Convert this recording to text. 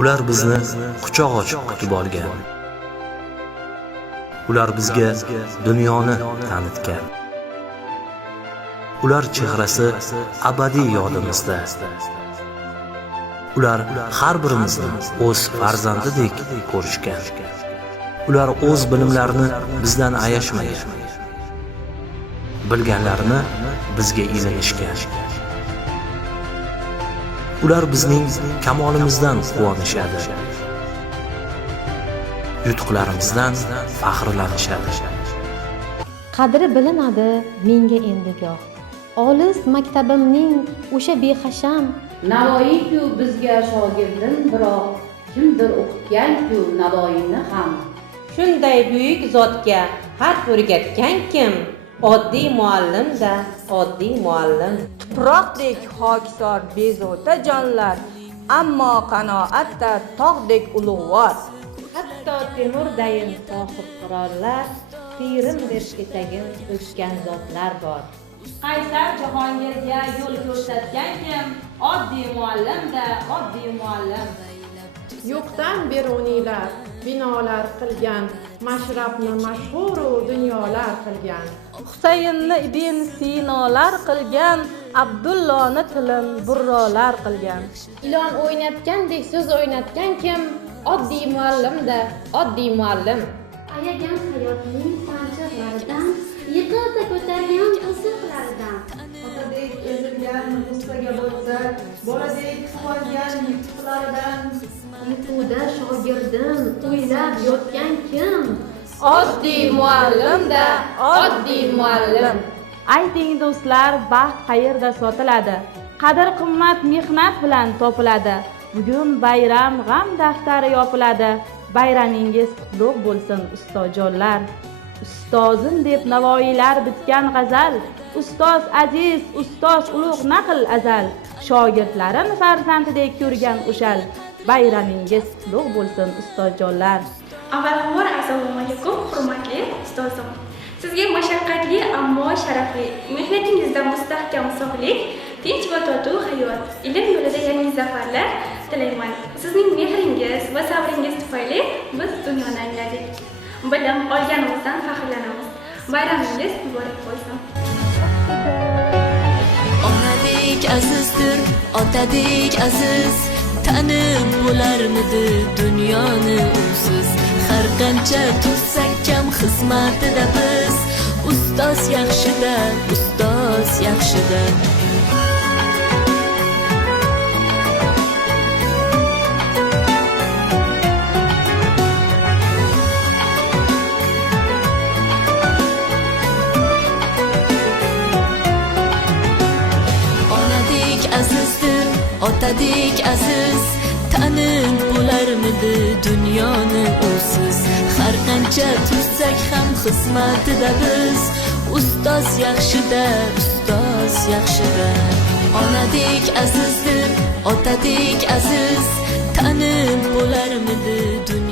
Ular bizni quchoq ochib kutib olgan. Ular bizga dunyoni tanitgan. Ular chehrasi abadiy yodimizda. Ular har birimizni o'z farzandidek ko'rishgan. Ular o'z bilimlarini bizdan ayashmagan. Bilganlarini bizga ilinishgan. Ular bizning kamolimizdan quvonishadi. Yutuqlarimizdan faxrlanishadi. Qadri bilinadi menga endi goh. Olis maktabimning o'sha behasham Navoiy-ku bizga shogirdim, biroq kimdir o'qitgan-ku Navoiyni ham. Shunday buyuk zotga xat o'rgatgan kim? Oddiy muallim-da, oddiy muallim. Tuproqdek hokisor bezovta jonlar, ammo qanoatda tog'dek ulug'vor. Hatto Temurdayin sohib qirollar, pirim deb etagin o'sgan zotlar bor. Qaysar Jahongirga yo'l ko'rsatgan kim? Oddiy muallim-da, oddiy muallim. Yo'qdan beruniylar binolar qilgan, mashrabni mashhur dunyolar qilgan. Husaynni ibn Sinolar qilgan, Abdulloni tilim burrolar qilgan. ilon o'ynatgandek so'z o'ynatgan kim? Oddiy muallim-da, oddiy muallim. Ayagan hayotning sanchiqlaridan, yiqildi ko'targan uzuqlaridan. Otadek ezilgan ustaga bo'lsa, boladek quvongan yutuqlaridan. Uyquda shogirdim o'ylab yotgan kim? Oddiy muallim-da, oddiy muallim. Ayting do'stlar, baxt qayerda sotiladi? Qadr qimmat mehnat bilan topiladi. Bugun bayram g'am daftari yopiladi. Bayramingiz qutlug' bo'lsin ustojonlar. Ustozim deb Navoiylar bitgan g'azal. Ustoz aziz, ustoz ulug' naql azal. Shogirdlarim farzandidek ko'rgan o'shal. Bayramingiz qutlug' bo'lsin ustojonlar. Avvalambor assalomu alaykum, hurmatli ustozim. Sizga mashaqqatli ammo sharafli mehnatingizda mustahkam sog'lik, tinch va totuv hayot, ilm yo'lida yangi zafarlar tilayman. Sizning mehringiz va sabringiz tufayli biz dunyoni angladik. Bilim olganimizdan faxrlanamiz. Bayramingiz muborak bo'lsin. Onadek azizdir, otadek aziz, tanib bo'larmidi dunyoni usiz. Har qancha tursak kam xizmatida biz, ustoz yaxshida, ustoz yaxshida. Onadek azizdir, otadek aziz, tanib bo'larmidi dunyoni usiz. Har qancha tursak ham xizmatida biz, ustoz yaxshida, ustoz yaxshida. Onadek azizdir, otadek aziz, tanib bo'larmidi dunyoni